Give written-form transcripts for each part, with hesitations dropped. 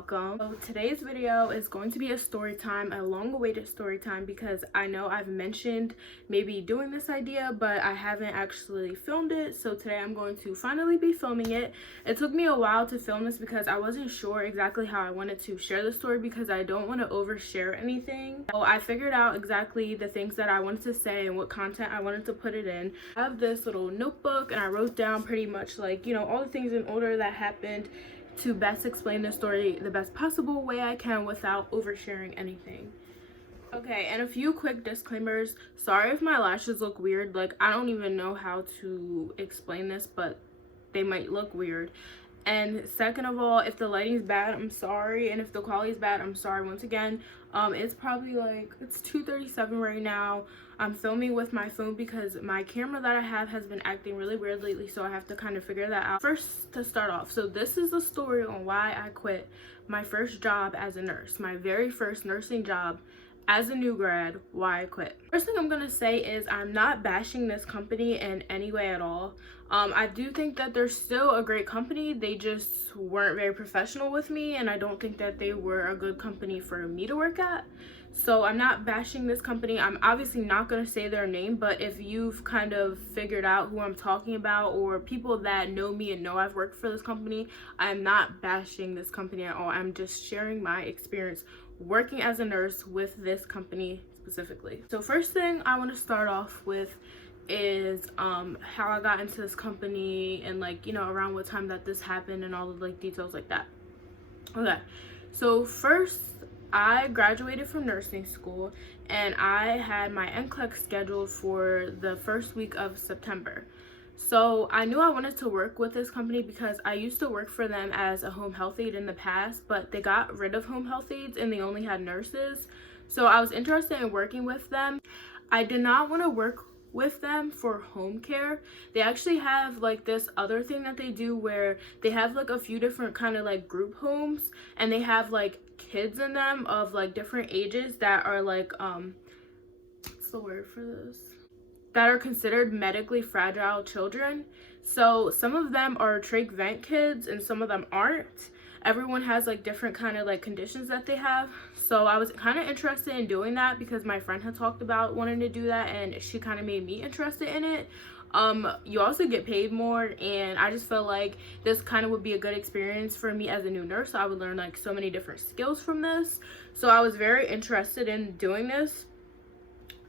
welcome. So today's video is going to be a story time, a long-awaited story time, because I know I've mentioned maybe doing this idea, but I haven't actually filmed it. So today I'm going to finally be filming it. It took me a while to film this because I wasn't sure exactly how I wanted to share the story because I don't want to overshare anything. So I figured out exactly the things that I wanted to say and what content I wanted to put it in. I have this little notebook and I wrote down pretty much like, you know, all the things in order that happened to best explain the story the best possible way I can without oversharing anything. Okay, and a few quick disclaimers. Sorry if my lashes look weird. Like, I don't even know how to explain this, but they might look weird. And second of all, if the lighting's bad, I'm sorry, and if the quality's bad, I'm sorry once again. It's probably like, it's 2:37 right now. I'm filming with my phone because my camera that I have has been acting really weird lately, so I have to kind of figure that out. First, to start off, so this is the story on why I quit my first job as a nurse, my very first nursing job as a new grad, why I quit. First thing I'm gonna say is I'm not bashing this company in any way at all. I do think that they're still a great company. They just weren't very professional with me, and I don't think that they were a good company for me to work at. So I'm not bashing this company. I'm obviously not going to say their name, but if you've kind of figured out who I'm talking about, or people that know me and know I've worked for this company, I'm not bashing this company at all. I'm just sharing my experience working as a nurse with this company specifically. So first thing I want to start off with is how I got into this company and, like, you know, around what time that this happened and all the like details like that. Okay, so first I graduated from nursing school and I had my NCLEX scheduled for the first week of September. So I knew I wanted to work with this company because I used to work for them as a home health aide in the past, but they got rid of home health aides and they only had nurses. So I was interested in working with them. I did not want to work with them for home care. They actually have like this other thing that they do where they have like a few different kind of like group homes, and they have like kids in them of like different ages that are like what's the word for this, that are considered medically fragile children. So some of them are trach vent kids and some of them aren't. Everyone has like different kind of like conditions that they have. So I was kind of interested in doing that because my friend had talked about wanting to do that, and she kind of made me interested in it. You also get paid more, and I just felt like this kind of would be a good experience for me as a new nurse. I would learn like so many different skills from this. So I was very interested in doing this.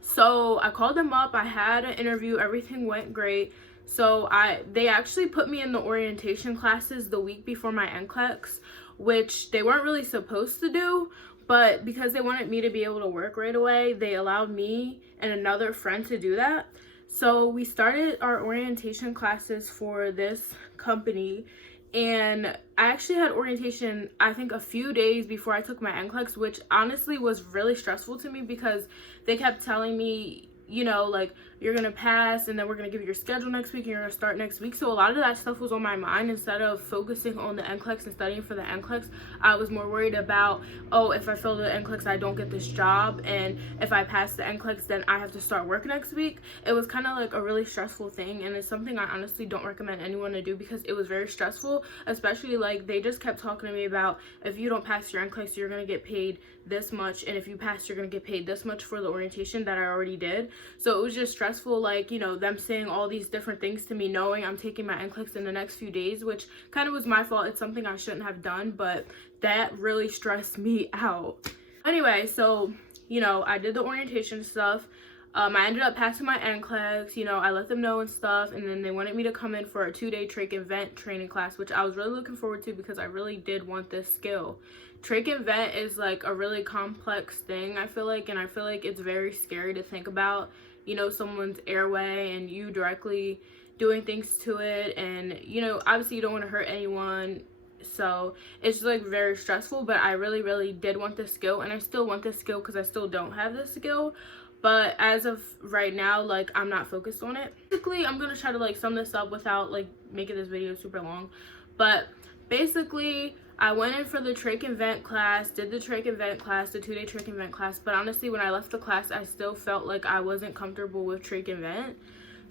So I called them up, I had an interview, everything went great. So they actually put me in the orientation classes the week before my NCLEX, which they weren't really supposed to do, but because they wanted me to be able to work right away, they allowed me and another friend to do that. So we started our orientation classes for this company, and I actually had orientation I think a few days before I took my NCLEX, which honestly was really stressful to me because they kept telling me, you know, like, you're gonna pass and then we're gonna give you your schedule next week and you're gonna start next week. So a lot of that stuff was on my mind. Instead of focusing on the NCLEX and studying for the NCLEX, I was more worried about, oh, if I fail the NCLEX I don't get this job, and if I pass the NCLEX then I have to start work next week. It was kind of like a really stressful thing, and it's something I honestly don't recommend anyone to do because it was very stressful. Especially like they just kept talking to me about, if you don't pass your NCLEX you're gonna get paid this much, and if you pass you're gonna get paid this much for the orientation that I already did. So it was just stressful, like, you know, them saying all these different things to me knowing I'm taking my NCLEX in the next few days, which kind of was my fault. It's something I shouldn't have done, but that really stressed me out. Anyway, so, you know, I did the orientation stuff. I ended up passing my NCLEX, you know, I let them know and stuff, and then they wanted me to come in for a 2-day trach and vent training class, which I was really looking forward to because I really did want this skill. Trach and vent is like a really complex thing, I feel like, and I feel like it's very scary to think about, you know, someone's airway and you directly doing things to it, and, you know, obviously you don't want to hurt anyone. So it's just like very stressful, but I really did want this skill, and I still want this skill because I still don't have this skill. But as of right now, like, I'm not focused on it. Basically, I'm gonna try to like sum this up without like making this video super long, but basically I went in for the trach and vent class, did the trach and vent class, the 2-day trach and vent class, but honestly when I left the class I still felt like I wasn't comfortable with trach and vent.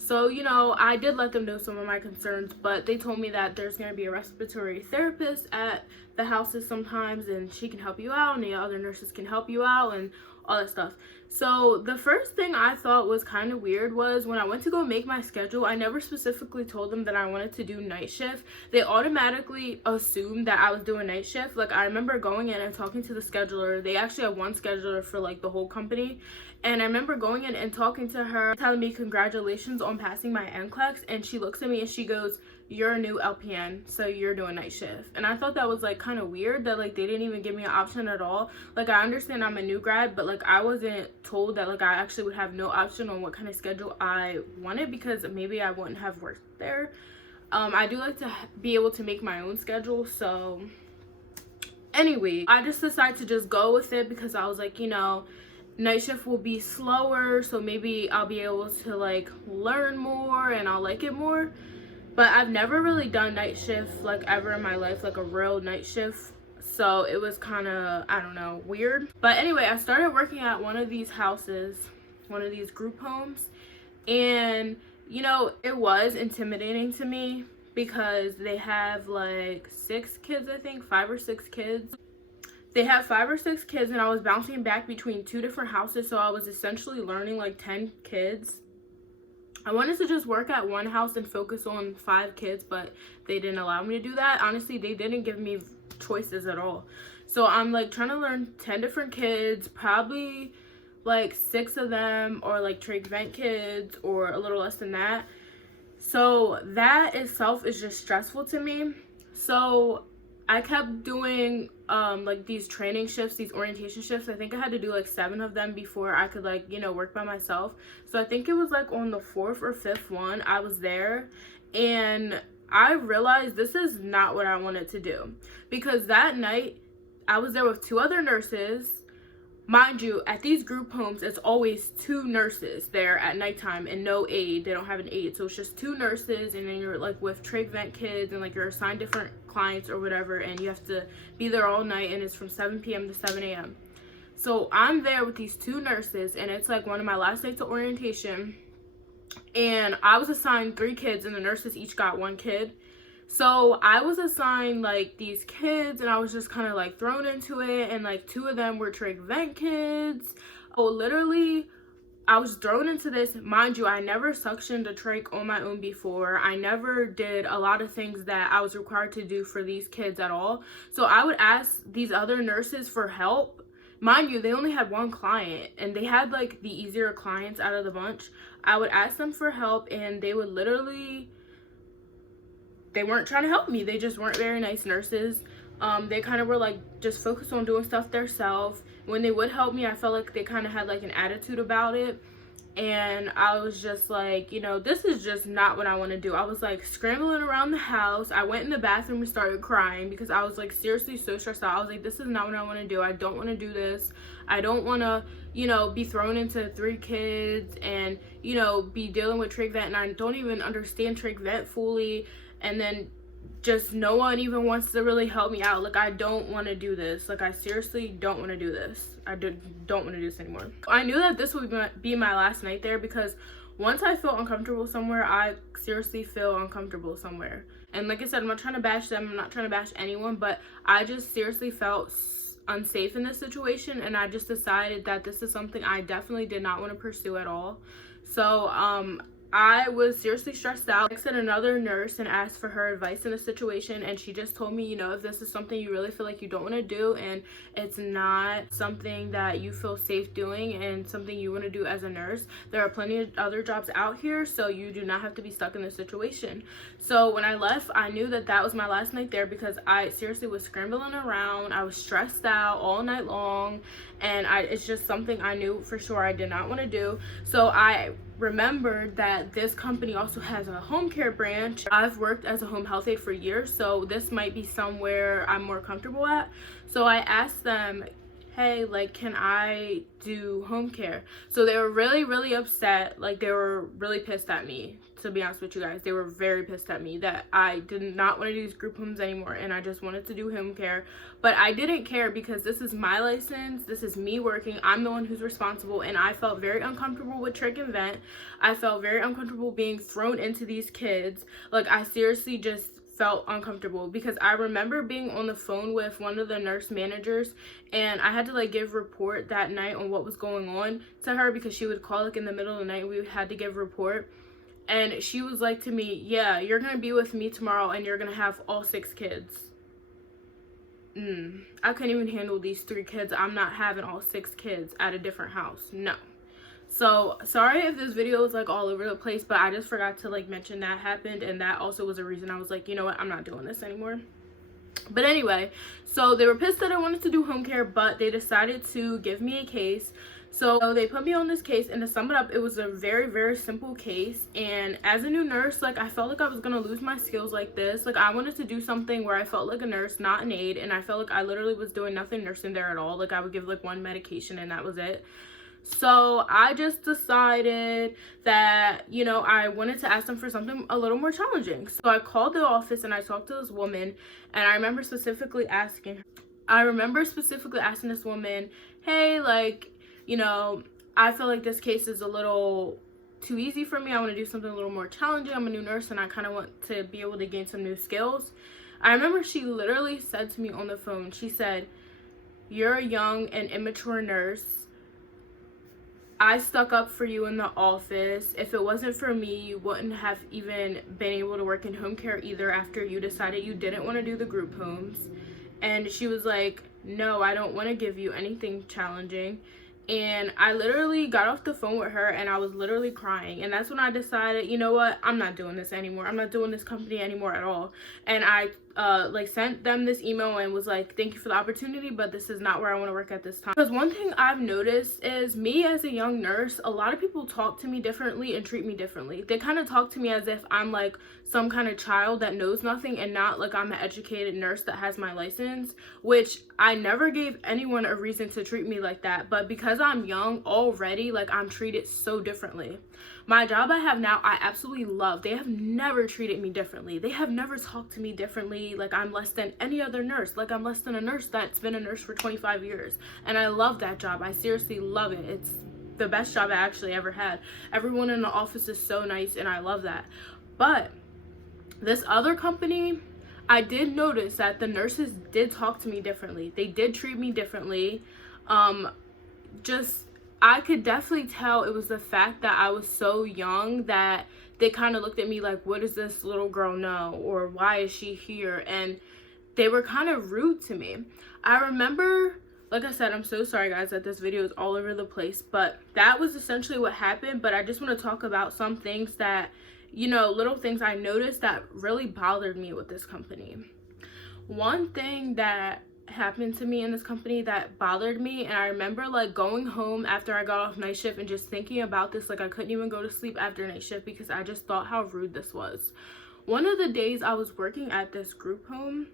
So, you know, I did let them know some of my concerns, but they told me that there's going to be a respiratory therapist at the houses sometimes, and she can help you out, and the other nurses can help you out, and all that stuff. So the first thing I thought was kind of weird was when I went to go make my schedule, I never specifically told them that I wanted to do night shift. They automatically assumed that I was doing night shift. Like, I remember going in and talking to the scheduler. They actually have one scheduler for like the whole company, and I remember going in and talking to her, telling me congratulations on passing my NCLEX, and she looks at me and she goes, "You're a new LPN, so you're doing night shift." And I thought that was like kind of weird that like they didn't even give me an option at all. Like, I understand I'm a new grad, but like I wasn't told that like I actually would have no option on what kind of schedule I wanted, because maybe I wouldn't have worked there. I do like to be able to make my own schedule. So anyway, I just decided to just go with it because I was like, you know, night shift will be slower, so maybe I'll be able to like learn more and I'll like it more. But I've never really done night shift like ever in my life, like a real night shift. So it was kind of, I don't know, weird. But anyway, I started working at one of these houses, one of these group homes. And, you know, it was intimidating to me because they have like 6 kids, I think, 5 or 6 kids. They have 5 or 6 kids, and I was bouncing back between 2 different houses. So I was essentially learning like 10 kids. I wanted to just work at one house and focus on 5 kids, but they didn't allow me to do that. Honestly, they didn't give me choices at all. So I'm like trying to learn 10 different kids, probably like 6 of them are like trach vent kids or a little less than that. So that itself is just stressful to me. So I kept doing like these training shifts, these orientation shifts. I think I had to do like 7 of them before I could like, you know, work by myself. So I think it was like on the 4th or 5th one I was there, and I realized this is not what I wanted to do, because that night I was there with 2 other nurses. Mind you, at these group homes, it's always 2 nurses there at nighttime and no aide. They don't have an aide. So it's just 2 nurses, and then you're like with trach vent kids, and like you're assigned different clients or whatever, and you have to be there all night, and it's from 7 p.m. to 7 a.m. So I'm there with these 2 nurses, and it's like one of my last nights of orientation, and I was assigned 3 kids, and the nurses each got 1 kid. So I was assigned like these kids, and I was just kind of like thrown into it, and like 2 of them were trach vent kids. Oh, literally, I was thrown into this. Mind you, I never suctioned a trach on my own before. I never did a lot of things that I was required to do for these kids at all. So I would ask these other nurses for help. Mind you, they only had 1 client, and they had like the easier clients out of the bunch. I would ask them for help, and they would literally, they weren't trying to help me. They just weren't very nice nurses. They kind of were like just focused on doing stuff themselves. When they would help me, I felt like they kind of had like an attitude about it. And I was just like, you know, this is just not what I want to do. I was like scrambling around the house. I went in the bathroom and started crying because I was like seriously so stressed out. I was like, this is not what I want to do. I don't want to do this. I don't want to, you know, be thrown into 3 kids and, you know, be dealing with trach vent, and I don't even understand trach vent fully. And then just no one even wants to really help me out. Like, I don't want to do this. Like, I seriously don't want to do this. I don't want to do this anymore. I knew that this would be my last night there, because once I feel uncomfortable somewhere, I seriously feel uncomfortable somewhere. And like I said, I'm not trying to bash them. I'm not trying to bash anyone, but I just seriously felt unsafe in this situation, and I just decided that this is something I definitely did not want to pursue at all. So I was seriously stressed out. I texted another nurse and asked for her advice in the situation, and she just told me, you know, if this is something you really feel like you don't want to do, and it's not something that you feel safe doing and something you want to do as a nurse, there are plenty of other jobs out here, so you do not have to be stuck in this situation. So when I left, I knew that that was my last night there, because I seriously was scrambling around. I was stressed out all night long, and it's just something I knew for sure I did not want to do. So I remembered that this company also has a home care branch. I've worked as a home health aide for years, so this might be somewhere I'm more comfortable at. So I asked them, hey, like, can I do home care? So they were really upset. Like, they were really pissed at me, to be honest with you guys. They were very pissed at me that I did not want to do these group homes anymore, and I just wanted to do home care. But I didn't care because this is my license, this is me working, I'm the one who's responsible, and I felt very uncomfortable with trick and vent. I felt very uncomfortable being thrown into these kids. Like, I seriously just felt uncomfortable because I remember being on the phone with one of the nurse managers, and I had to like give report that night on what was going on to her because she would call like in the middle of the night. We had to give report, and she was like to me, yeah, you're gonna be with me tomorrow and you're gonna have all 6 kids. I couldn't even handle these 3 kids. I'm not having all 6 kids at a different house. No. So sorry if this video was like all over the place, but I just forgot to like mention that happened, and that also was a reason I was like, you know what, I'm not doing this anymore. But anyway, so they were pissed that I wanted to do home care, but they decided to give me a case. So they put me on this case, and to sum it up, it was a very simple case. And as a new nurse, like, I felt like I was gonna lose my skills like this. Like, I wanted to do something where I felt like a nurse, not an aide, and I felt like I literally was doing nothing nursing there at all. Like, I would give like 1 medication and that was it. So I just decided that, you know, I wanted to ask them for something a little more challenging. So I called the office and I talked to this woman, and I remember specifically asking this woman, hey, like, you know, I feel like this case is a little too easy for me. I want to do something a little more challenging. I'm a new nurse and I kind of want to be able to gain some new skills. I remember she literally said to me on the phone, she said, you're a young and immature nurse. I stuck up for you in the office. If it wasn't for me, you wouldn't have even been able to work in home care either after you decided you didn't want to do the group homes. And she was like, no, I don't want to give you anything challenging. And I literally got off the phone with her and I was literally crying. And that's when I decided, you know what, I'm not doing this anymore. I'm not doing this company anymore at all. And I like sent them this email and was like, thank you for the opportunity, but this is not where I want to work at this time. Because one thing I've noticed is me as a young nurse, a lot of people talk to me differently and treat me differently. They kind of talk to me as if I'm like some kind of child that knows nothing, and not like I'm an educated nurse that has my license, which I never gave anyone a reason to treat me like that. But because I'm young already, like, I'm treated so differently. My job I have now, I absolutely love. They have never treated me differently. They have never talked to me differently like I'm less than any other nurse. Like, I'm less than a nurse that's been a nurse for 25 years. And I love that job. I seriously love it. It's the best job I actually ever had. Everyone in the office is so nice and I love that. But this other company, I did notice that the nurses did talk to me differently. They did treat me differently. I could definitely tell it was the fact that I was so young that they kind of looked at me like, what does this little girl know? Or why is she here? And they were kind of rude to me. I remember, like I said, I'm so sorry guys that this video is all over the place, but that was essentially what happened. But I just want to talk about some things that, you know, little things I noticed that really bothered me with this company. One thing that happened to me in this company that bothered me, and I remember like going home after I got off night shift and just thinking about this, like I couldn't even go to sleep after night shift because I just thought how rude this was. One of the days I was working at this group home,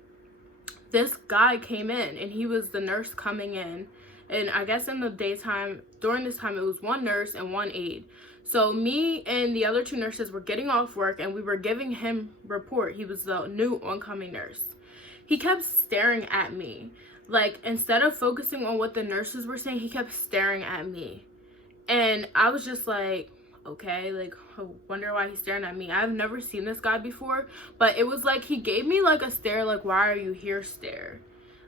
this guy came in and he was the nurse coming in, and I guess in the daytime, during this time, it was 1 nurse and 1 aide. So me and the other 2 nurses were getting off work and we were giving him report. He was the new oncoming nurse. He kept staring at me. Like, instead of focusing on what the nurses were saying, he kept staring at me. And I was just like, okay, like, I wonder why he's staring at me. I've never seen this guy before, but it was like he gave me like a stare, like, why are you here stare.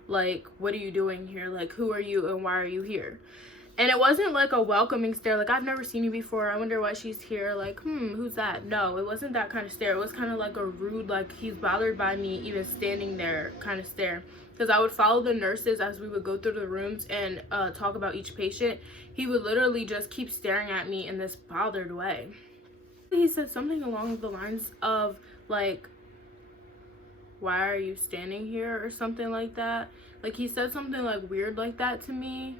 Like, what are you doing here? Like, who are you and why are you here? And it wasn't like a welcoming stare, like, I've never seen you before, I wonder why she's here, like, who's that? No, it wasn't that kind of stare. It was kind of like a rude, like, he's bothered by me even standing there kind of stare. Because I would follow the nurses as we would go through the rooms and talk about each patient. He would literally just keep staring at me in this bothered way. He said something along the lines of, like, why are you standing here, or something like that. Like, he said something like weird like that to me.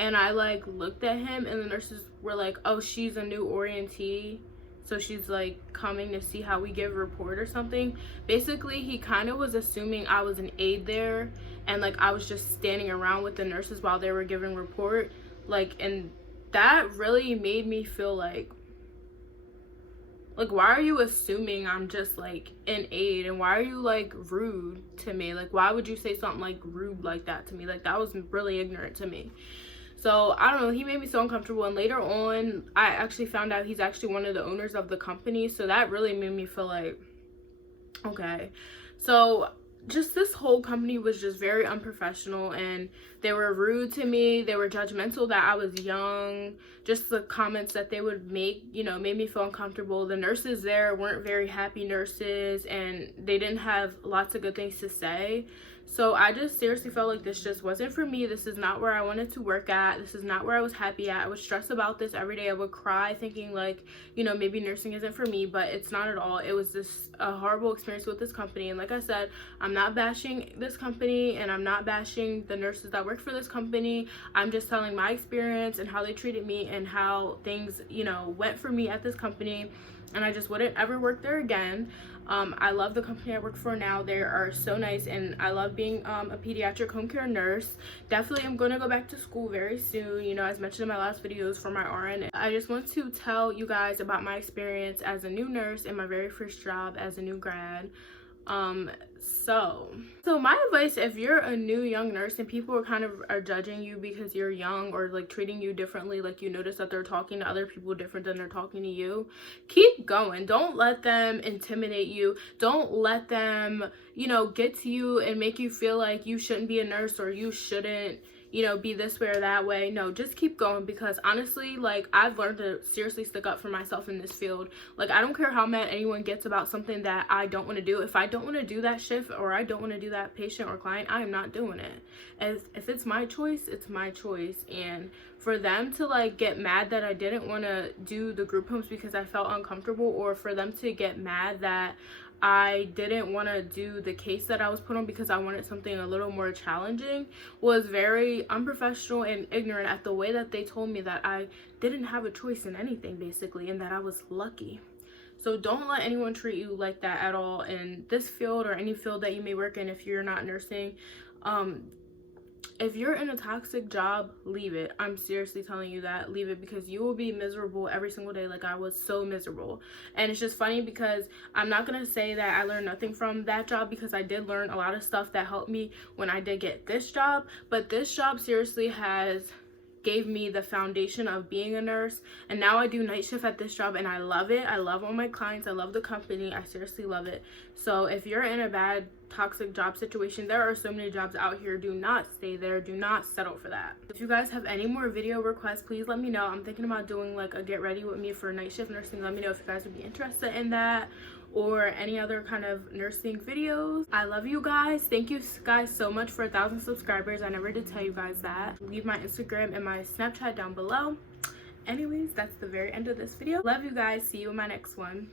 And I like looked at him and the nurses were like, oh, she's a new orientee, so she's like coming to see how we give a report or something. Basically, he kind of was assuming I was an aide there, and like I was just standing around with the nurses while they were giving report, like, and that really made me feel like why are you assuming I'm just like an aide, and why are you like rude to me? Like, why would you say something like rude like that to me? Like, that was really ignorant to me. So I don't know, he made me so uncomfortable. And later on, I actually found out he's actually one of the owners of the company, so that really made me feel like, okay. So just this whole company was just very unprofessional, and they were rude to me. They were judgmental that I was young. Just the comments that they would make, you know, made me feel uncomfortable. The nurses there weren't very happy nurses, and they didn't have lots of good things to say. So I just seriously felt like this just wasn't for me. This is not where I wanted to work at. This is not where I was happy at. I would stress about this every day. I would cry thinking like, you know, maybe nursing isn't for me, but it's not at all. It was just a horrible experience with this company. And like I said, I'm not bashing this company, and I'm not bashing the nurses that work for this company. I'm just telling my experience and how they treated me and how things, you know, went for me at this company. And I just wouldn't ever work there again. I love the company I work for now. They are so nice, and I love being a pediatric home care nurse. Definitely I'm going to go back to school very soon, you know, as mentioned in my last videos for my RN. I just want to tell you guys about my experience as a new nurse and my very first job as a new grad. So my advice, if you're a new young nurse and people are judging you because you're young, or like treating you differently, like you notice that they're talking to other people different than they're talking to you, keep going. Don't let them intimidate you. Don't let them, you know, get to you and make you feel like you shouldn't be a nurse, or you shouldn't, you know, be this way or that way. No, just keep going, because honestly, like, I've learned to seriously stick up for myself in this field. Like, I don't care how mad anyone gets about something that I don't want to do. If I don't want to do that shift, or I don't want to do that patient or client, I am not doing it. If it's my choice, it's my choice. And for them to like get mad that I didn't want to do the group homes because I felt uncomfortable, or for them to get mad that I didn't want to do the case that I was put on because I wanted something a little more challenging, was very unprofessional and ignorant at the way that they told me that I didn't have a choice in anything, basically, and that I was lucky. So don't let anyone treat you like that at all in this field, or any field that you may work in if you're not nursing. If you're in a toxic job, leave it. I'm seriously telling you that. Leave it, because you will be miserable every single day. Like, I was so miserable. And it's just funny because I'm not going to say that I learned nothing from that job, because I did learn a lot of stuff that helped me when I did get this job. But this job seriously gave me the foundation of being a nurse, and now I do night shift at this job, and I love it. I love all my clients. I love the company. I seriously love it. So if you're in a bad, toxic job situation, there are so many jobs out here. Do not stay there. Do not settle for that. If you guys have any more video requests, please let me know. I'm thinking about doing like a get ready with me for night shift nursing. Let me know if you guys would be interested in that, or any other kind of nursing videos. I love you guys. Thank you guys so much for 1,000 subscribers. I never did tell you guys that. Leave my Instagram and my Snapchat down below. Anyways, that's the very end of this video. Love you guys. See you in my next one.